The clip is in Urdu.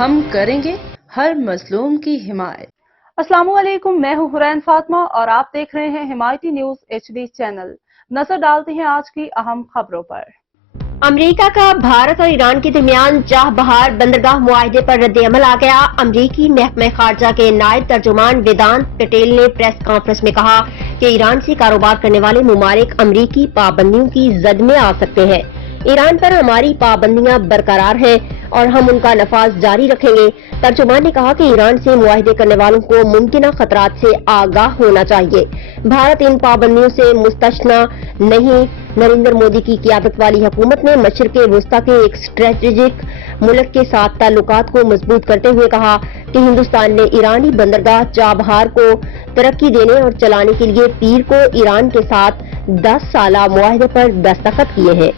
ہم کریں گے ہر مظلوم کی حمایت۔ السلام علیکم، میں ہوں حرین فاطمہ اور آپ دیکھ رہے ہیں حمایتی نیوز HD چینل۔ نظر ڈالتے ہیں آج کی اہم خبروں پر۔ امریکہ کا بھارت اور ایران کے درمیان چاہ بہار بندرگاہ معاہدے پر رد عمل آ گیا۔ امریکی محکمہ خارجہ کے نائب ترجمان ویدانت پٹیل نے پریس کانفرنس میں کہا کہ ایران سے کاروبار کرنے والے ممالک امریکی پابندیوں کی زد میں آ سکتے ہیں۔ ایران پر ہماری پابندیاں برقرار ہیں اور ہم ان کا نفاذ جاری رکھیں گے۔ ترجمان نے کہا کہ ایران سے معاہدے کرنے والوں کو ممکنہ خطرات سے آگاہ ہونا چاہیے۔ بھارت ان پابندیوں سے مستثنی نہیں۔ نریندر مودی کی قیادت والی حکومت نے مشرق وسطیٰ کے ایک اسٹریٹجک ملک کے ساتھ تعلقات کو مضبوط کرتے ہوئے کہا کہ ہندوستان نے ایرانی بندرگاہ چابہار کو ترقی دینے اور چلانے کے لیے پیر کو ایران کے ساتھ 10 سالہ معاہدے پر دستخط کیے ہیں۔